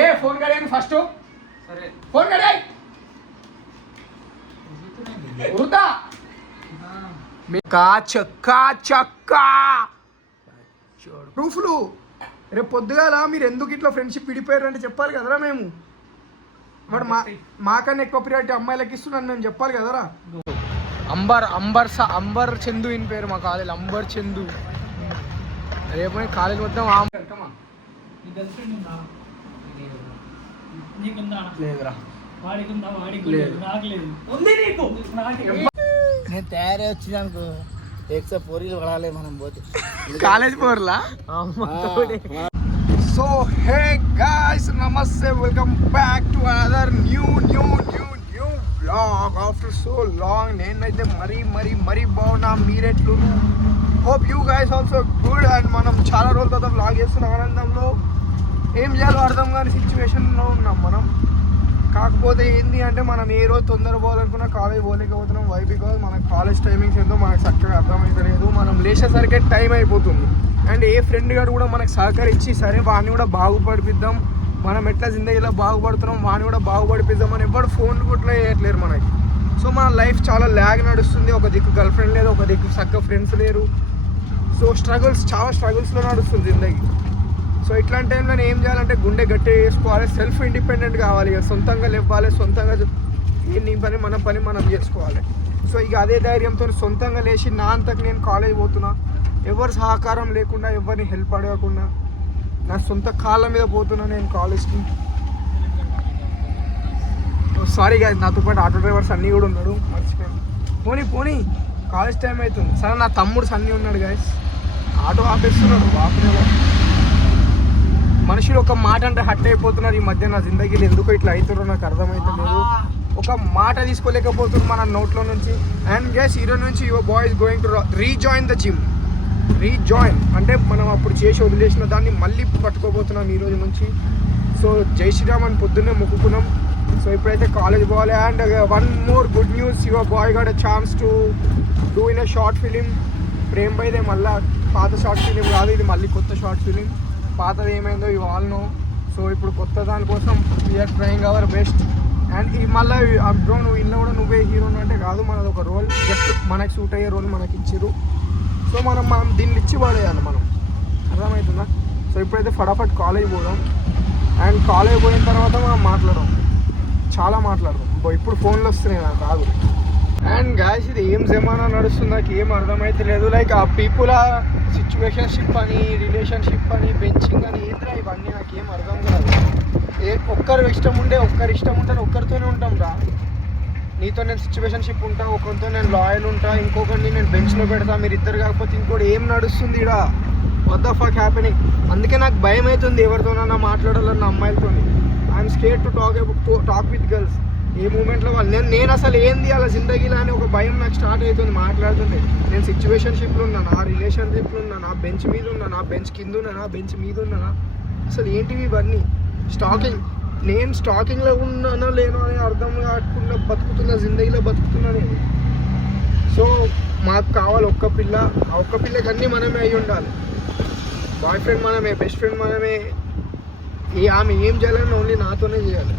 ఏ phone కడేయండి first. సరే phone కడే ఉరుతా ప్రూఫ్లు. రేపు పొద్దుగాల మీరు ఎందుకు ఇట్లా ఫ్రెండ్షిప్ విడిపోయారు అంటే చెప్పాలి కదరా. మేము మరి మాకన్నా ఎక్కువ ప్రియారిటీ అమ్మాయిలకి ఇస్తున్నాను నేను చెప్పాలి కదరా. అంబర్ చందు ఇన్ పేరు మా కాలేజ్, అంబర్ చందు. రేపు కాలేజ్ మొత్తం లేదురా. నేను తయారై వచ్చినానుకో ఎక్సా పోరీలు పడాలి మనం పోతే కాలేజ్ పోర్లా. సో హే గాయ్స్, నమస్తే, welcome back to another new vlog after so long. నేనైతే మరీ బాగున్నా. మీరెట్లు? Hope you guys also good. And మనం చాలా రోజుల తర్వాత వ్లాగ్ చేస్తున్నాం. ఆనందంలో ఏం చేయాలో అర్థం కాని సిచ్యువేషన్లో ఉన్నాం మనం. కాకపోతే ఏంటి అంటే మనం ఏ రోజు తొందర పోవాలనుకున్నా కాలేజ్ పోలేకపోతున్నాం. వై? బికాజ్ మన కాలేజ్ టైమింగ్స్ ఏంటో మనకు చక్కగా అర్థమవుతలేదు. మనం లేచేసరికి టైం అయిపోతుంది. అండ్ ఏ ఫ్రెండ్ గారు కూడా మనకు సహకరించి సరే వాడిని కూడా బాగుపడిపిద్దాం, మనం ఎట్లా జిందగీలో బాగుపడుతున్నాం వాడిని కూడా బాగుపడిపిద్దాం అని ఎవరు ఫోన్ కూడా చేయట్లేరు మనకి. సో మన లైఫ్ చాలా ల్యాగ్ నడుస్తుంది. ఒక దిక్కు గర్ల్ ఫ్రెండ్ లేదు, ఒక దిక్కు చక్కగా ఫ్రెండ్స్ లేరు. సో చాలా స్ట్రగుల్స్లో నడుస్తుంది జిందగీ. సో ఇట్లాంటి టైంలో ఏం చేయాలంటే గుండె గట్టి వేసుకోవాలి, సెల్ఫ్ ఇండిపెండెంట్ కావాలి, సొంతంగా లేవాలి, సొంతంగా నీ పని మన పని మనం చేసుకోవాలి. సో ఇక అదే ధైర్యంతో సొంతంగా లేచి నా అంతకు నేను కాలేజ్ పోతున్నా, ఎవరి సహకారం లేకుండా, ఎవరిని హెల్ప్ అడగకుండా నా సొంత కాళ్ళ మీద పోతున్నా నేను కాలేజ్కి. సారీ గాయస్, నాతో పాటు ఆటో డ్రైవర్స్ అన్నీ కూడా ఉన్నాడు, మర్చిపోయాను. పోనీ కాలేజ్ టైం అవుతుంది. సరే నా తమ్ముడు సన్నీ ఉన్నాడు గాయస్, ఆటో ఆపేస్తున్నాడు. ఆపేవా మనుషులు ఒక మాట అంటే హట్ అయిపోతున్నారు ఈ మధ్య. నా జిందగీలో ఎందుకో ఇట్లా అవుతారో నాకు అర్థమవుతలేదు. ఒక మాట తీసుకోలేకపోతున్నారు మన నోట్లో నుంచి. అండ్ గైస్, ఈరోజు నుంచి your boy is going to rejoin the gym. Rejoin అంటే మనం అప్పుడు చేసి వదిలేసిన దాన్ని మళ్ళీ పట్టుకోబోతున్నాం ఈరోజు నుంచి. సో జై శ్రీరామ్ అని పొద్దున్నే మొక్కుకున్నాం. సో ఇప్పుడైతే కాలేజ్ పోవాలి. And one more good news, your boy got a chance to do in a short film. Prem బైదే మళ్ళీ పాత షార్ట్ ఫిలిం కాదు, ఇది మళ్ళీ కొత్త షార్ట్ ఫిలిం. పాతది ఏమైందో యూ ఆల్ నో. సో ఇప్పుడు కొత్త దానికోసం we are trying our best. And ఈ మళ్ళీ బ్రో నువ్వు ఇంట్లో కూడా నువ్వే హీరో అంటే కాదు, మనది ఒక రోల్, జస్ట్ మనకి సూట్ అయ్యే రోల్ మనకి ఇచ్చారు. సో మనం దీన్ని ఇచ్చి పడేయాలి మనం, అర్థమవుతుందా? సో ఇప్పుడైతే ఫటాఫట్ కాలేజ్ పోదాం. అండ్ కాలేజ్ పోయిన తర్వాత మనం మాట్లాడదాం, చాలా మాట్లాడదాం. ఇప్పుడు ఫోన్లు వస్తున్నాయి నాకు కాదు. అండ్ గాయస్, ఇది ఏం జమానా నడుస్తుంది నాకు ఏం అర్థమైతే లేదు. లైక్ ఆ పీపుల్ ఆ సిచ్యువేషన్షిప్ అని, రిలేషన్షిప్ అని, బెంచింగ్ అని, ఏంద్రా ఇవన్నీ నాకు ఏం అర్థం కాదు. ఒక్కరు ఇష్టం ఉంటే ఒక్కరితోనే ఉంటాం రా. నీతో నేను సిచ్యువేషన్షిప్ ఉంటా, ఒకరితో నేను లాయల్ ఉంటా, ఇంకొకరిని నేను బెంచ్లో పెడతా, మీరు ఇద్దరు కాకపోతే ఇంకోటి ఏం నడుస్తుంది ఇక్కడ? What the fuck happening? అందుకే నాకు భయం అవుతుంది ఎవరితోనన్నా మాట్లాడాలన్న అమ్మాయిలతో. I'm scared to talk with girls. ఏ మూమెంట్లో వాళ్ళు నేను అసలు ఏంది అలా జిందగీలో అని ఒక భయం నాకు స్టార్ట్ అవుతుంది మాట్లాడుతుంటే. నేను సిచ్యువేషన్షిప్లో ఉన్నాను, ఆ రిలేషన్షిప్లో ఉన్నాను, ఆ బెంచ్ మీద ఉన్నాను, ఆ బెంచ్ కింద ఉన్నాను, ఆ బెంచ్ మీద ఉన్నానా, అసలు ఏంటివి ఇవన్నీ? నేను స్టాకింగ్లో ఉన్నానో లేనో అని అర్థం కాకుండా బతుకుతున్నా, జిందగీలో బతుకుతున్నా నేను. సో మాకు కావాలి ఒక్క పిల్ల, ఆ ఒక్క పిల్లకి అన్నీ మనమే అయి ఉండాలి. బాయ్ ఫ్రెండ్ మనమే, బెస్ట్ ఫ్రెండ్ మనమే. ఆమె ఏం చేయాలని ఓన్లీ నాతోనే చేయాలి.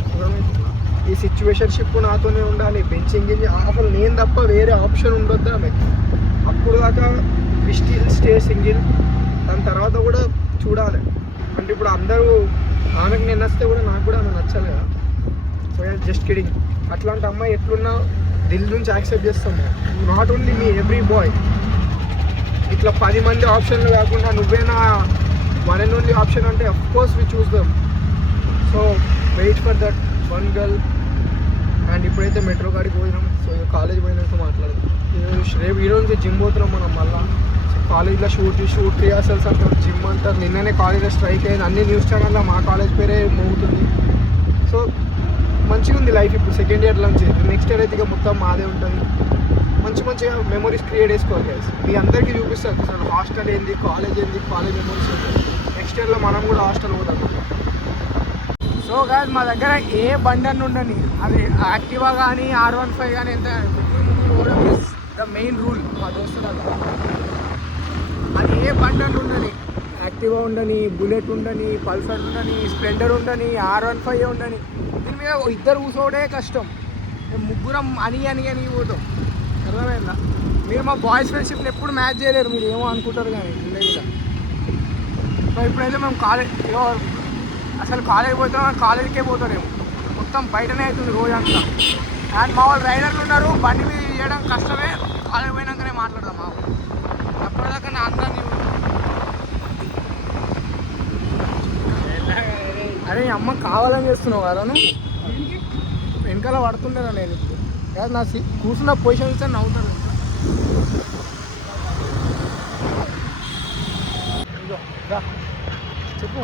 ఈ సిచ్యువేషన్షిప్ నాతోనే ఉండాలి. బెంచింగ్ అసలు నేను తప్ప వేరే ఆప్షన్ ఉండొద్దు ఆమెకి. అప్పుడు దాకా వి స్టిల్ స్టే సింగిల్. దాని తర్వాత కూడా చూడాలి. అంటే ఇప్పుడు అందరూ ఆమెకు నేను నచ్చితే కూడా నాకు కూడా ఆమె నచ్చాలి కదా. So just kidding. అట్లాంటి అమ్మాయి ఎట్లున్నా దిల్ నుంచి యాక్సెప్ట్ చేస్తాము. Not only me, every boy. ఇట్లా 10 మంది ఆప్షన్లు కాకుండా నువ్వేనా వన్ అండ్ ఓన్లీ ఆప్షన్ అంటే of course we choose them. So wait for that one girl. And ఇప్పుడైతే మెట్రో కాడికి పోయినాం. సో కాలేజ్ పోయినాక మాట్లాడదాం. రేపు ఈరోజు జిమ్ పోతున్నాం మనం మళ్ళీ. కాలేజ్లో షూట్ రిహార్సల్స్ అంటారు, జిమ్ అంటారు. నిన్ననే కాలేజ్లో స్ట్రైక్ అయింది. అన్ని న్యూస్ ఛానల్లో మా కాలేజ్ పేరే మోగుతుంది. సో మంచిగా ఉంది లైఫ్ ఇప్పుడు సెకండ్ ఇయర్ నుంచి. నెక్స్ట్ ఇయర్ అయితే ఇక మొత్తం మాదే ఉంటుంది. మంచిగా మెమరీస్ క్రియేట్ చేసుకోవాలి గైస్. మీ అందరికీ చూపిస్తారు అసలు హాస్టల్ ఏంది, కాలేజ్ ఏంది, కాలేజ్ మెమరీస్ ఏంది. నెక్స్ట్ ఇయర్లో మనం కూడా హాస్టల్ పోతాం. సో గాయస్, మా దగ్గర ఏ బండి అని ఉండని, అది యాక్టివా కానీ R15 కానీ ఎంత పోవడం ఇస్ ద మెయిన్ రూల్ మా దోస్తుల. అది ఏ బండి అని ఉండని, యాక్టివా ఉండని, బుల్లెట్ ఉండని, పల్సర్ ఉండని, స్ప్లెండర్ ఉండని, R15 ఉండని, దీని మీద ఇద్దరు కూర్చోవడే కష్టం. మేము ముగ్గురం అని పోతాం. అర్థమైందా? మీరు మా బాయ్స్ ఫ్రెండ్షిప్ని ఎప్పుడు మ్యాచ్ చేయలేరు. మీరు ఏమో అనుకుంటారు కానీ జిందగీలో. సో ఇప్పుడైతే మేము అసలు కాలేజ్ పోతాం, కాలేజీకే పోతారేమో. మొత్తం బయటనే అవుతుంది రోజంతా. అండ్ మా వాళ్ళు రైడర్లు ఉన్నారు, బండి మీద చేయడం కష్టమే. కాలేజ్ పోయినాకనే మాట్లాడదాం మా వాళ్ళు. అప్పటిదాకా నా అందరినీ అరే అమ్మ కావాలని చేస్తున్నావు కదా నువ్వు. వెనకాల పడుతుండేనా నేను ఇప్పుడు కాదు, నా కూర్చున్న పొజిషన్ ఇస్తే నవ్వుతాను. చెప్పు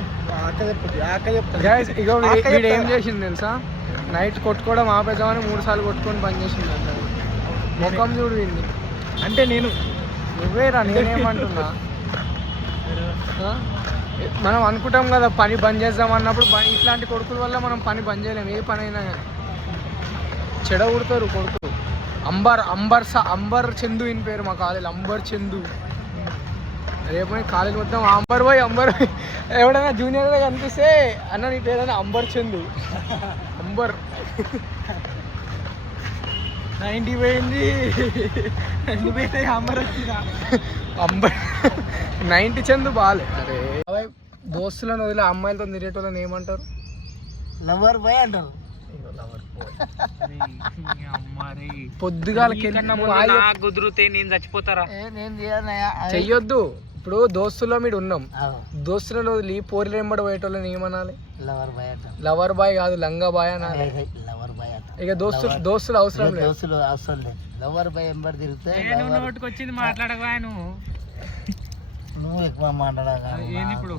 ఇగో వీడు ఏం చేసింది తెలుసా, నైట్ కొట్టుకోవడం ఆపేద్దామని 3 సార్లు కొట్టుకొని బంద్ చేసింది అంట. ముఖం చూడు వీడిని. అంటే నువ్వేరా, నేనేమంటున్నా. మనం అనుకుంటాం కదా పని బంద్ చేద్దాం అన్నప్పుడు, ఇట్లాంటి కొడుకుల వల్ల మనం పని బంద్ చేయలేము. ఏ పని అయినా చెడ కొడతారు కొడుకులు. అంబర్ చందు ఇన్ పేరు మా కాలేజ్, అంబర్ చందు. రేపు కాలేజ్ మొత్తం అంబర్ బాయ్. ఎవడైనా జూనియర్గా కనిపిస్తే అన్న నీ పేరైనా అంబర్ చందు. అంబర్ 90 పోయింది, అంబర్ అంబర్ 90 చందు బాలే. అరే దోస్తులను వదిలే అమ్మాయిలతో తిరిగేటోళ్ళని ఏమంటారు? లవర్ బాయ్ అంటారు. పొద్దుగాలకి కుదిరితే నేను చచ్చిపోతారా? చెయ్యొద్దు. ఇప్పుడు దోస్తుల్లో మీరు ఉన్నాం, దోస్తులను వదిలి పోరిలు వెంబడి పోయేటోళ్ళని ఏమనాలి? లవర్ బాయ్ అంటారు. లవర్ బాయ్ కాదు, లంగా బాయ్ అనాలి. లవర్ బాయ్ అంటారు. ఇక దోస్తులు అవసరం లేదు. దోస్తులు అవసరం లేదు. లవర్ బాయ్ వెంబడి తిరిగితే నోటికి వచ్చింది మాట్లాడగా. నువ్వు ఎక్కువ మాట్లాడగా. ఇప్పుడు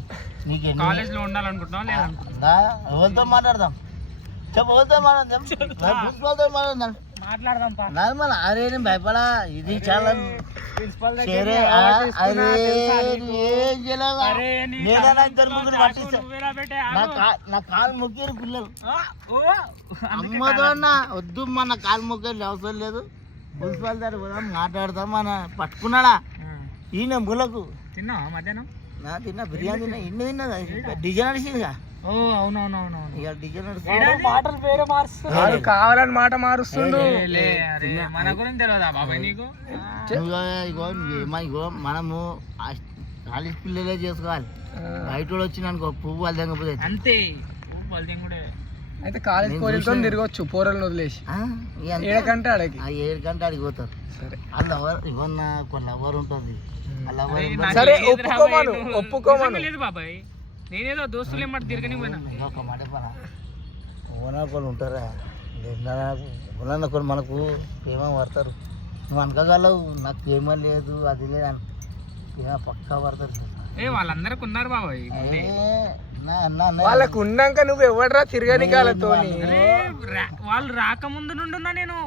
నీకు కాలేజ్ లో ఉండాలనుకుంటున్నావు లేదనుకుంటున్నా? ఎవరితో మాట్లాడదాం చెప్పు, ఎవరితో మాట్లాడదాం? ప్రిన్సిపాల్తో మాట్లాడదాం. నార్మల్. అరే నేను భయపడా, ఇది చాలా నా కాలు మొక్కారు పిల్లలు. అమ్మతో వద్దు మన కాలు మొక్కలు అవసరం లేదు. ప్రిన్సిపాల్ దగ్గర పోదాం, మాట్లాడదాం. మన పట్టుకున్నాడా ఈయన ములకు. తిన్నావా మధ్యాహ్నం? తిన్నా, బిర్యానీ తిన్నా, ఇన్ని తిన్నా. డిజైన్ నడిచిందిగా. కావాలని మాట మారుస్తుండు. మన గురించి తెలియదా బాబాయ్ నీకు? మనము కాలేజ్ పిల్లలే చేసుకోవాలి. బయట వచ్చిన అనుకో పువ్వు అల్దంగా అంతే. అయితే కాలేజ్ పోరలతో తిరగొచ్చు, పోరలను వదిలేసి. 7 గంట అడిగి 7 గంట అడిగి పోతారు. సరే ఆ లవర్ ఇవన్న ఒక లవర్ ఉంటుంది. సరే ఒప్పుకోమను. లేదు బాబాయ్, నేనేదో దోస్తులు ఏమాట తిరగని పోయినా. ఒక మాట ఓనర్లు ఉంటారా, ఓనర్ మనకు ప్రేమ పడతారు. నువ్వు అనకగలవు నాకు ప్రేమ లేదు అది లేదని, ప్రేమ పక్కా పడతారు. వాళ్ళందరికి ఉన్నారు బాబాయ్. వాళ్ళకు ఉన్నాక నువ్వు ఎవడరా తిరగని కాలతో? వాళ్ళు రాకముందు నుండి ఉన్నా నేను.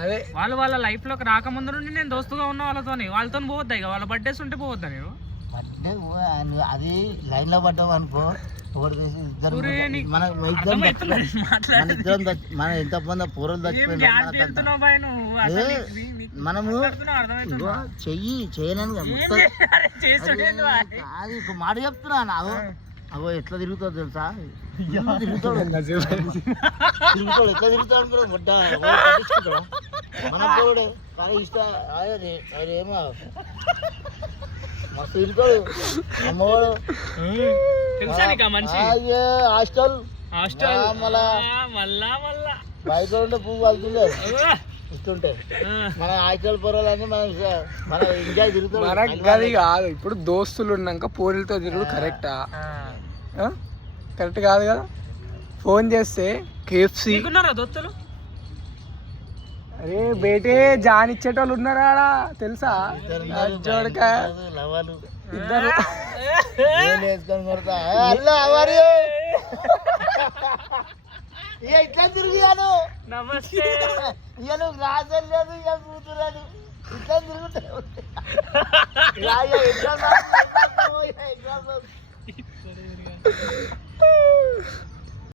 అదే వాళ్ళ లైఫ్ లోకి రాకముందు నుండి నేను దోస్తుగా ఉన్నా వాళ్ళతో పోవద్దా? ఇక వాళ్ళ బర్త్డేస్ ఉంటే పోవద్దా నేను? అది లైన్ లో పడ్డాం అనుకో, ఒకటి ఇద్దరు మన ఎంత మంది పూరలు చచ్చిపోయినా మనము చెయ్యి చేయనని అది ఒక మాట చెప్తున్నాను. అగో ఎట్లా తిరుగుతావు తెలుసా? తిరుగుతాడు ఎట్లా తిరుగుతాడు కూడా మన పోడు కానీ ఇష్టం. అదేమో మస్తు తిరుగుతాడు అమ్మవాడు. హాస్టల్ బయట ఉంటే పువ్వు వెళ్తుండే ఇస్తుంటే మన హాస్టల్ పొరలని మన ఎంజాయ్ తిరుగుతాడు. మనకు అది కాదు. ఇప్పుడు దోస్తులు ఉన్నాక పోలీలతో తిరుగుడు కరెక్టా? కరెక్ట్ కాదు కదా. ఫోన్ చేస్తే KFC దోస్తులు అరే బేటే జాన్ ఇచ్చేటోళ్ళు ఉన్నారా తెలుసా? ఇద్దరు ఇట్లా తిరిగాను. నమస్తే రాజు లేదు, ఇక కూతురాడు ఇట్లా తిరుగుతాడు.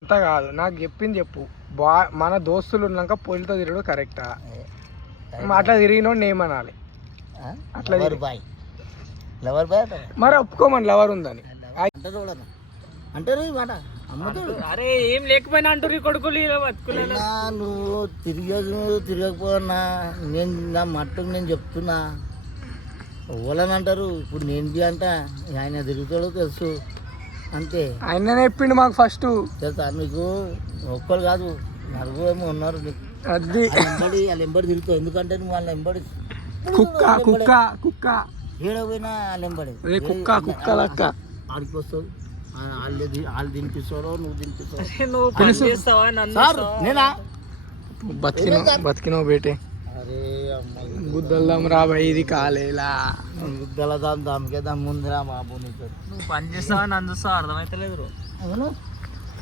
అంత కాదు, నాకు చెప్పింది చెప్పు. మన దోస్తులు ఉన్నాక పోలీతో తిరగడం కరెక్టా? అట్లా తిరిగినోడిని ఏమనాలి? అట్లా లవర్ బాయ్ మరి ఒప్పుకోమని లవర్ ఉందని. అంటారు ఎవడన్నా అంటారు ఈ మాట అమ్మతాడు. అరే ఏం లేకపోయినా అంటారు ఈ కొడుకులు ఇలా బతుకులేదు. అయినా నువ్వు తిరగకపోనా నేను నా మట్టుకు నేను చెప్తున్నా ఓలని అంటారు. ఇప్పుడు నేను అంట ఆయన తిరుగుతాడో తెలుసు అంతే. ఆయననే చెప్పిండు మాకు ఫస్ట్. తెలుసా నీకు ఒక్కరు కాదు నలుగురు ఏమో ఉన్నారు నీకు. అది వాళ్ళ ఎంబడి తిరుగుతావు ఎందుకంటే నువ్వు వాళ్ళ ఎంబడి కుక్క కుక్క కుక్క ఏడపోయినా వాళ్ళ ఎంబడి కుక్క కుక్క లెక్క ఆడికి వస్తావు. వాళ్ళు తినిపిస్తారో నువ్వు తినిపిస్తావు. నువ్వు పని చేస్తావా నన్ను సార్ నేనా బతికినావు బేటే. అరే అమ్మాయి గుద్దల్దాం రా భయ్ ఇది కాలేలా. గుద్దల దానికే దాని ముందురా బాబు నీకు. నువ్వు పని చేస్తావా నన్ను చూస్తావా అర్థమైతలేదు. అవును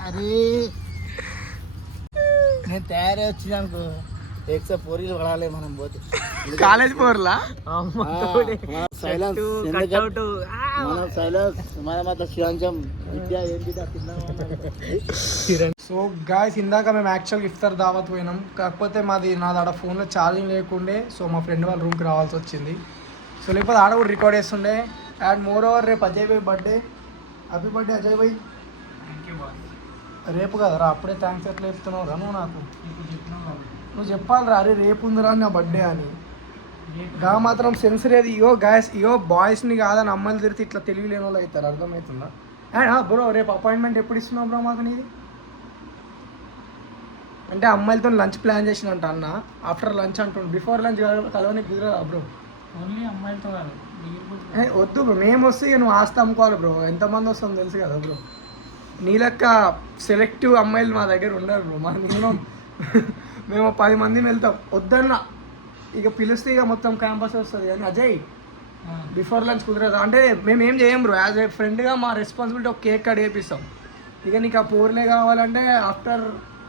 అరే నేను తయారై వచ్చినానుకో ఎక్సా పోరీలు పడాలి మనం పోతే కాలేజ్ పోర్లా సైలెన్స్ మనం సైలెన్స్ మన మాత్రం శివంచం విద్య ఏంటి తిన్నాం. సో గాయస్ ఇందాక మేము యాక్చువల్గా ఇఫ్తార్ దావత్ పోయినాం. కాకపోతే నాది ఆడ ఫోన్లో ఛార్జింగ్ లేకుండే. సో మా ఫ్రెండ్ వాళ్ళ రూమ్కి రావాల్సి వచ్చింది. సో లేకపోతే ఆడ కూడా రికార్డ్ చేస్తుండే. అండ్ మోర్ ఓవర్ రేపు అజయ్ భాయ్ బర్త్డే. హ్యాపీ బర్త్డే అజయ్ భాయ్. రేపు కదరా అప్పుడే థ్యాంక్స్ ఎట్లా చెప్తున్నావు రా నువ్వు నాకు. నువ్వు చెప్పాలిరా అరే రేపు ఉందిరా నా బర్త్డే అని. గా మాత్రం సెన్సర్ ఏది ఇగో గాయస్ ఇగో బాయ్స్ని కాదని అమ్మాయిలు తిరిగితే ఇట్లా తెలియలేని వాళ్ళు అవుతారు. అర్థమవుతుందా? అండ్ బ్రో రేపు అపాయింట్మెంట్ ఎప్పుడు ఇస్తున్నావు బ్రో మాకు నీది? అంటే అమ్మాయిలతో లంచ్ ప్లాన్ చేసినంట అన్న. ఆఫ్టర్ లంచ్ అంటుండు. బిఫోర్ లంచ్ కలవని కుదరదా బ్రో? ఓన్లీ అమ్మాయిలతో కాదు. వద్దు బ్రో మేము వస్తే ఇక నువ్వు ఆస్తి అమ్ముకోవాలి బ్రో. ఎంతమంది వస్తుందో తెలుసు కదా బ్రో. నీ లెక్క సెలెక్టివ్ అమ్మాయిలు మా దగ్గర ఉండరు బ్రో. మా మినిమం మేము 10 మంది వెళ్తాం వద్దన్న. ఇక పిలిస్తే ఇక మొత్తం క్యాంపస్ వస్తుంది. కానీ అజయ్ బిఫోర్ లంచ్ కుదరదు అంటే మేము ఏం చేయం బ్రో. యాజ్ ఏ ఫ్రెండ్గా మా రెస్పాన్సిబిలిటీ ఒక కేక్ కట్ చేపిస్తాం. ఇక నీకు ఆ పోర్లే కావాలంటే ఆఫ్టర్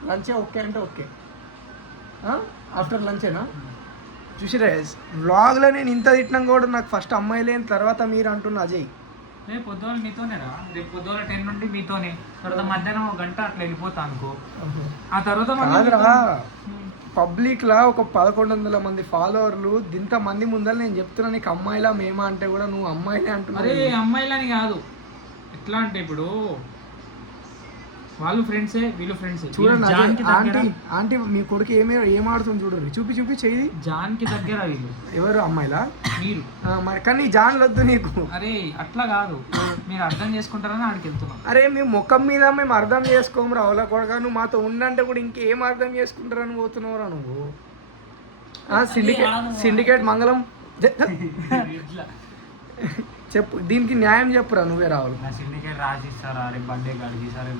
లంచే ఓకే అంటే ఓకే. ఆఫ్టర్ లంచేనా? చూసిరా వ్లాగ్లో నేను ఇంత తిట్టినా కూడా నాకు ఫస్ట్ అమ్మాయి లేని తర్వాత మీరు అంటున్నా అజయ్. రేపు పొద్దున మీతోనేరా. రేపు పొద్దున 10 నుండి మీతోనే. తర్వాత మధ్యాహ్నం 1 గంట అట్లా వెళ్ళిపోతా అనుకో. ఆ తర్వాత కాదురా పబ్లిక్లా ఒక 1100 మంది ఫాలోవర్లు ఇంతమంది ముందర నేను చెప్తున్నా నీకు అమ్మాయిలా మేమా అంటే కూడా నువ్వు అమ్మాయిలే అంటున్నా. అరే అమ్మాయిలని కాదు. ఎట్లా అంటే ఇప్పుడు వాళ్ళు ఫ్రెండ్సే వీళ్ళు ఫ్రెండ్సే. చూడండి ఆంటీ ఆంటీ మీ కొడుకు ఏం ఆడుతుంది చూడండి. చూపి చూపి చెయ్యి. జాన్కి దగ్గర వీళ్ళు. ఎవరు అమ్మాయిలా? మీరు. మరి కానీ జాన్లు వద్దు నీకు. అరే అట్లా కాదు మీరు అర్థం చేసుకుంటారని ఆడికి వెళ్తున్నాం. అరే మీ ముఖం మీద మేము అర్థం చేసుకోము రావులా కొడగా. నువ్వు మాతో ఉండంటే కూడా ఇంకేం అర్థం చేసుకుంటారని పోతున్నావురా నువ్వు. సిండికేట్ మంగళం చెప్పు. దీనికి న్యాయం చెప్పురా నువ్వే రావాలి. సిండికేట్ రాసిస్తారా? రేపు బర్త్డే కార్డు సరే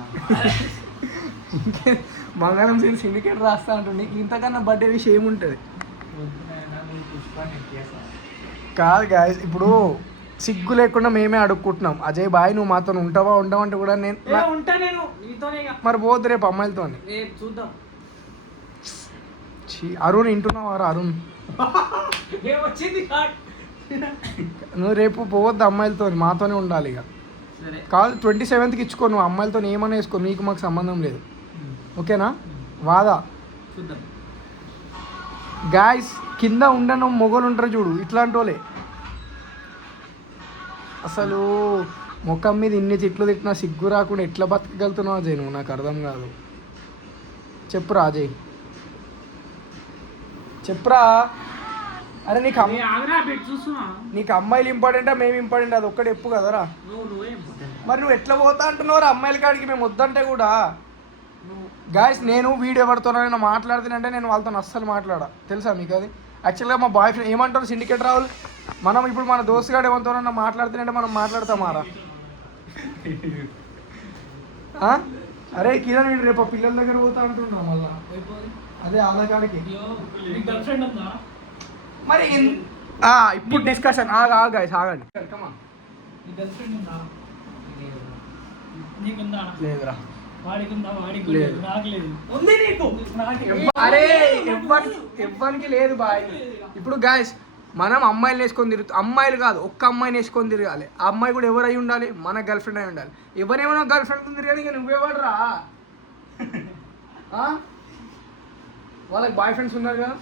మంగళం సిండికేట్ రాస్తా అంటుంది. నీకు ఇంతకన్నా బర్త్డే విషయం ఏముంటుంది? కాదు గాయస్ ఇప్పుడు సిగ్గు లేకుండా మేమే అడుక్కుంటున్నాం. అజయ్ బాయ్ నువ్వు మాతో ఉంటావా ఉండవంటే కూడా నేను మరి పోద్దు రేపు అమ్మాయిలతో. చూద్దాం. అరుణ్ వింటున్నావా అరుణ్? నువ్వు రేపు పోవద్దు అమ్మాయిలతో మాతోనే ఉండాలి. ఇక కాదు 27కి ఇచ్చుకో. నువ్వు అమ్మాయిలతో ఏమైనా వేసుకో. నీకు మాకు సంబంధం లేదు. ఓకేనా? వాదా గాయస్ కింద ఉండను మొగలు ఉంటారు చూడు ఇట్లాంటి వాళ్ళే. అసలు ముఖం మీద ఇన్ని తిట్లు తిట్టినా సిగ్గు రాకుండా ఎట్లా బతకగలుగుతున్నావు అజయ్ నువ్వు? నాకు అర్థం కాదు. చెప్పురా అజయ్ చెప్పురా. అరే నీకు అమ్మాయిలు ఇంపార్టెంటా మేము ఇంపార్టెంట్? అది ఒక్కటి చెప్పు కదరా. మరి నువ్వు ఎట్లా పోతా అంటున్నావు అమ్మాయిల కాడికి మేము వద్దంటే కూడా? గాయస్ నేను వీడియో ఎవరితోనైనా మాట్లాడుతానంటే నేను వాళ్ళతో అస్సలు మాట్లాడా తెలుసా మీకు. అది యాక్చువల్గా మా బాయ్ ఫ్రెండ్ ఏమంటారు సిండికేట్ రావులు. మనం ఇప్పుడు మన దోస్తుగాడు ఎవరితోనైనా మాట్లాడుతానంటే మనం మాట్లాడతామారా? అరే కిరణ్ వీడు రేపు పిల్లల దగ్గర పోతా అంటున్నా మళ్ళా. అదే వాళ్ళ కాడికి మరి ఇప్పుడు డిస్కషన్ గాయస్ ఆగండి. లేదురా అరే ఎవ్వరికి లేదు బాయ్. ఇప్పుడు గాయస్ మనం అమ్మాయిలు వేసుకొని తిరుగుతాం. అమ్మాయిలు కాదు ఒక్క అమ్మాయిని వేసుకొని తిరగాలి. ఆ అమ్మాయి కూడా ఎవరు అయి ఉండాలి? మన గర్ల్ ఫ్రెండ్ అయి ఉండాలి. ఎవరేమైనా గర్ల్ ఫ్రెండ్ తిరగాలి. ఇక నువ్వేవాడరా? వాళ్ళకి బాయ్ ఫ్రెండ్స్ ఉన్నారు కదా.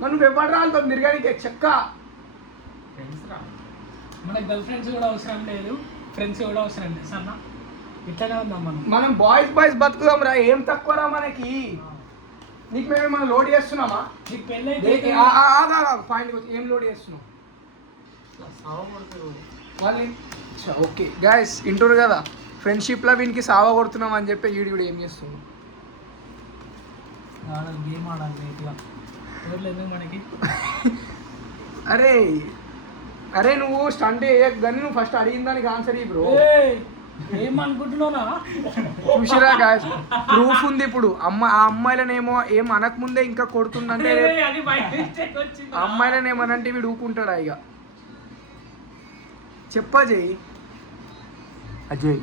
మరి నువ్వు ఎవరు రాళ్ళతో తిరగానికి చెక్క. మన గర్ల్ ఫ్రెండ్స్ కూడా అవసరం లేదు. ఫ్రెండ్స్ కూడా అవసరం లేదు సన్న ఇట్లానే ఉందాం మనం బాయ్స్ బతుకుదాం రా, ఏం తక్కువరా మనకి. నీకు మేము ఏమైనా లోడ్ చేస్తున్నామా? నీకు పెళ్ళి పాయింట్ ఏం లోడ్ చేస్తున్నాం వాళ్ళు? ఓకే గాయస్, ఇంటూరు కదా ఫ్రెండ్షిప్లో వీనికి సావ కొడుతున్నాం అని చెప్పి వీడు ఏం చేస్తున్నాం? గేమ్ ఆడాలి ఇట్లా ఎందుకు మనకి. అరే నువ్వు స్టంట్ కానీ నువ్వు ఫస్ట్ అడిగిన దానికి ఆన్సర్ ఇవ్వు బ్రో. ఏమనుకుంటున్నావునా? చూసిరా గాయస్, ప్రూఫ్ ఉంది ఇప్పుడు. ఆ అమ్మాయిలనేమో ఏం అనకముందే ఇంకా కొడుతుందంటే ఆ అమ్మాయిలనేమనంటే వీడు ఊకుంటాడా ఇక? అజయ్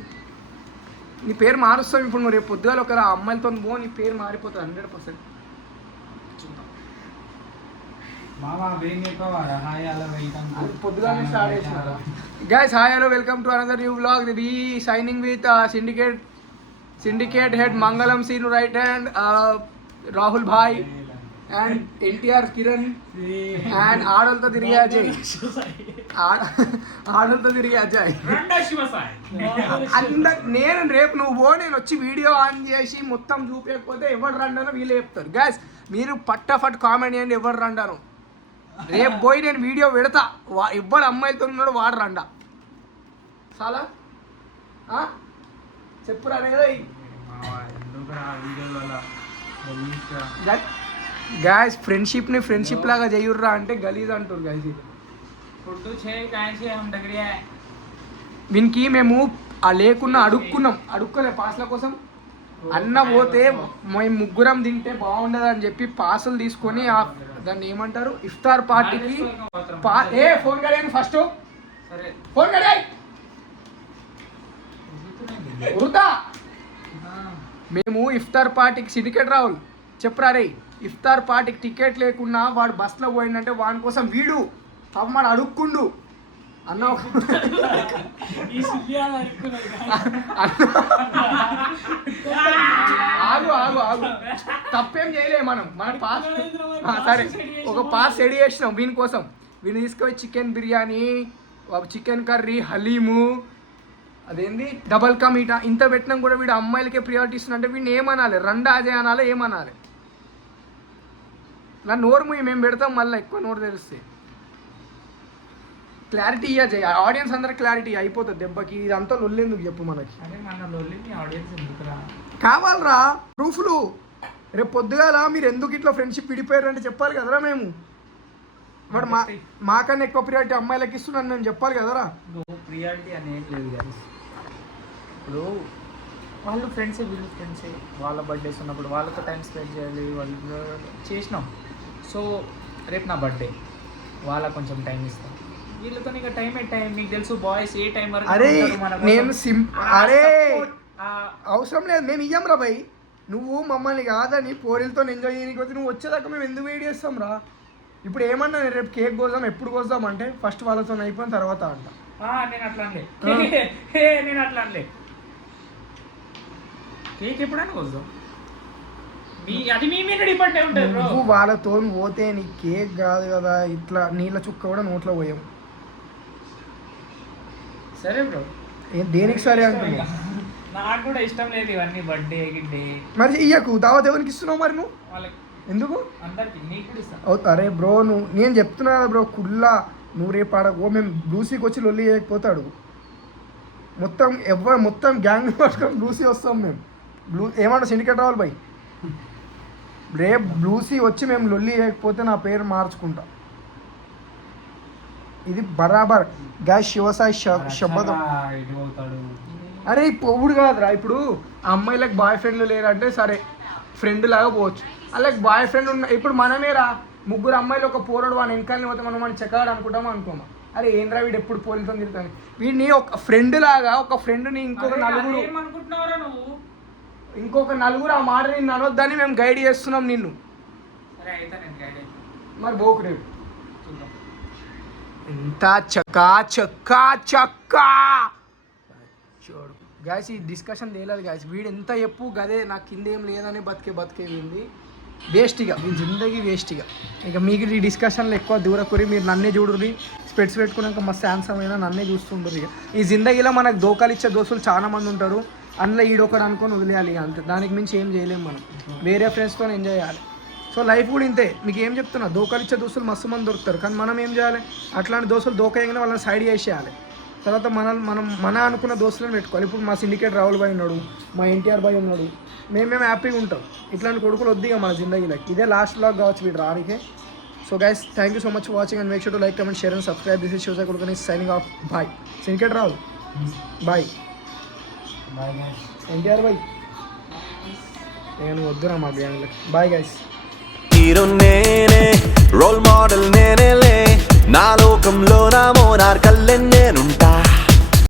నీ పేరు మారుస్తావు ఇప్పుడు. నువ్వు రేపు పొద్దుగాల ఒక అమ్మాయిలతో పో, నీ పేరు మారిపోతుంది 100%. పొద్దుగానే స్టార్ట్ చేసినారా? Guys hi hello, welcome to another new vlog. We signing with syndicate head Mangalam Seenu right hand, Rahul భాయ్ అండ్ ఎన్టీఆర్ కిరణ్ అండ్ ఆడలతో తిరిగే అజయ్. ఆడలతో తిరిగే అజయ్. నేను రేపు నువ్వు నేను వచ్చి వీడియో ఆన్ చేసి మొత్తం చూపించకపోతే ఎవరు రండానో వీళ్ళు చెప్తారు. గ్యాస్ మీరు పట్టాఫట్ కామెంట్ చేయండి ఎవరు రండాను. రేపు పోయి నేను వీడియో పెడతా, ఎవ్వరు అమ్మాయిలతో ఉన్నాడు వాడు రండా. చాలా చెప్పురా గాయస్. ఫ్రెండ్షిప్ లాగా చేయుర్రా అంటే గలీజ్ అంటారు గాయస్. వీనికి మేము లేకున్నా అడుక్కోలే పాస్ల కోసం. అన్న పోతే మేము ముగ్గురం తింటే బాగుండదు అని చెప్పి పాసులు తీసుకొని దాన్ని ఏమంటారు ఇఫ్తార్ పార్టీకి ఫోన్ కడేయండి ఫస్ట్. ఫోన్ కడేయ్ ఉరుతా. మేము ఇఫ్తార్ పార్టీకి సిండికేట్ రావుల్ చెప్పురా రే, ఇఫ్తార్ పార్టీకి టికెట్ లేకున్నా వాడు బస్లో పోయిందంటే వాడి కోసం వీడు మన అడుక్కుండు అన్న. ఆగు తప్పేం చేయలే మనం. మన పాస్ సరే ఒక పాస్ రెడీ చేసినాం వీని కోసం. వీని తీసుకొని chicken biryani, chicken curry, haleem, అదేంది డబల్ కా మీఠా ఇంత పెట్టినాం కూడా వీడు అమ్మాయిలకే ప్రియారిటీ ఇస్తున్నంటే వీడిని ఏమనాలి? రండా అజయ్ అనాలి, ఏమనాలి? నా నోరు ముయ్యి మేము పెడతాం, మళ్ళీ ఎక్కువ నోరు తెలిస్తే. క్లారిటీ ఇయ్యజయ్, ఆడియన్స్ అందరూ క్లారిటీ అయిపోతుంది దెబ్బకి. ఇదంతా లొల్లేందుకు చెప్పు మనకి? కావాలరా ప్రూఫ్లు. రేపు పొద్దుగాల మీరు ఎందుకు ఇట్లా ఫ్రెండ్షిప్ విడిపోయారంటే చెప్పాలి కదరా. మేము వాడు మాకన్నా ఎక్కువ ప్రియారిటీ అమ్మాయిలకి ఇస్తున్నాను మేము చెప్పాలి కదరా. ప్రియారిటీ అనేది లేదు కదా. ఇప్పుడు వాళ్ళు ఫ్రెండ్సే, వీళ్ళు ఫ్రెండ్సే. వాళ్ళ బర్త్డేస్ ఉన్నప్పుడు వాళ్ళతో టైం స్పెండ్ చేయాలి. వాళ్ళు చేసినాం. సో రేపు నా బర్త్డే, వాళ్ళకి కొంచెం టైం ఇస్తాం. వీళ్ళతో ఇక టైం మీకు తెలుసు బాయ్స్ ఏ టైం వరకు. అరే నేను అవసరం లేదు, మేము ఇయ్యం రా భయ్. నువ్వు మమ్మల్ని కాదని పోరీలతో ఎంజాయ్ చేయడానికి నువ్వు వచ్చేదాకా మేము ఎందుకు వెయిట్ చేస్తాం రా. ఇప్పుడు ఏమన్నా రేపు కేక్ కోద్దాం, ఎప్పుడు కోద్దాం అంటే ఫస్ట్ వాళ్ళతో అయిపోయిన తర్వాత అంట. నేను అట్లా అనలే కేక్ ఎప్పుడైనా కోద్దాం, అది మీ మీద డిపెండ్ అయి ఉంటుంది. నువ్వు వాళ్ళతో పోతే నీ కేక్ కాదు కదా, ఇట్లా నీళ్ళ చుక్క కూడా నోట్లో పోయాం. సరే బ్రో, దేనికి సరే అంటున్నా. నాకు కూడా ఇష్టం లేదు ఇవన్నీ బర్త్డే గిడ్డే. మరి ఇయ్యకు దావత్ ఎవరికి ఇస్తున్నావు మరి నువ్వు? వాళ్ళకి ఎందుకు? అందరికి నీకు కూడా ఇస్తా. అరే బ్రో నేను చెప్తున్నా కదా బ్రో, కుల్లా నువ్వు రేపు ఆడకు. మేము బ్లూసీకి వచ్చి లొల్లి చేయకపోతే అడుగు. మొత్తం గ్యాంగ్ పట్టుకొని బ్లూసీ వస్తాం మేము. ఏమన్నా సిండికేట్ రావాలి భయ్. రేపు బ్లూసీ వచ్చి మేము లొల్లి చేయకపోతే నా పేరు మార్చుకుంటా. ఇది బరాబర్ గాయ శివసాయి శపథం. అరే పొగుడు కాదురా. ఇప్పుడు అమ్మాయిలకు బాయ్ ఫ్రెండ్లు లేరంటే సరే ఫ్రెండ్ లాగా పోవచ్చు. అలాగే బాయ్ ఫ్రెండ్ ఉన్న ఇప్పుడు మనమేరా ముగ్గురు అమ్మాయిలు ఒక పోరాడు వాడిని వెనకాలని పోతే మనం చెక్కాడు అనుకుంటామా అనుకోమా. అరే ఏంద్రా వీడు ఎప్పుడు పోలీసుతో తిరుగుతాను. వీడిని ఒక ఫ్రెండ్ లాగా ఒక ఫ్రెండ్ని ఇంకొక నలుగురు ఆ మాట నిన్ను అనొద్దని మేము గైడ్ చేస్తున్నాం నిన్ను. మరి బోకు రేపు ఎంత చక్కా చూడు గాయస్. ఈ డిస్కషన్ తేలాలి గాయస్. వీడు ఎంత చెప్పు గదే నాకు కింద ఏం లేదని బతికేది. వేస్ట్ ఇక మీ జిందగీ వేస్ట్ ఇక మీకు ఈ డిస్కషన్లు ఎక్కువ దూరకూరి మీరు నన్నే చూడుర్రి స్పెట్స్ పెట్టుకున్నాక మస్తు హ్యాండ్సమ్ అయినా నన్నే చూస్తుండ్రు ఇక ఈ జిందగీలో మనకు దోకాలు ఇచ్చే దోస్తులు చాలా మంది ఉంటారు అందులో ఈడొకరు అనుకొని వదిలేయాలి ఇక అంతే దానికి మించి ఏం చేయలేము మనం వేరే ఫ్రెండ్స్తో ఎంజాయ్ చేయాలి సో లైఫ్ కూడా ఇంతే మీకు ఏం చెప్తున్నా దోకాలు ఇచ్చే దోస్తులు మస్తు మంది దొరుకుతారు కానీ మనం ఏం చేయాలి అట్లాంటి దోస్తులు దోకాయంగానే వాళ్ళని సైడ్ చేసేయాలి తర్వాత మన అనుకున్న దోస్తులను పెట్టుకోవాలి ఇప్పుడు మా సిండికేట్ రాహుల్ భాయ్ ఉన్నాడు మా ఎన్టీఆర్ భాయ్ ఉన్నాడు మేము హ్యాపీగా ఉంటాం ఇట్లాంటి కొడుకులు వద్దు ఇక మన జిందగీలోకి ఇదే లాస్ట్ బ్లాగ్ కావచ్చు వీడు రానికే so guys thank you so much for watching and make sure to like comment share and subscribe this is Shivasai కొడుకుని signing off bye syndicate Rahul బాయ్ ఎన్టీఆర్ భాయ్ నేను వద్దురా మా గ్యాంగ్లకి బాయ్ గైస్ హీరో నేనే రోల్ మోడల్ నేనేలే నా లోకంలో నా మోనార్ కల్లెన్నే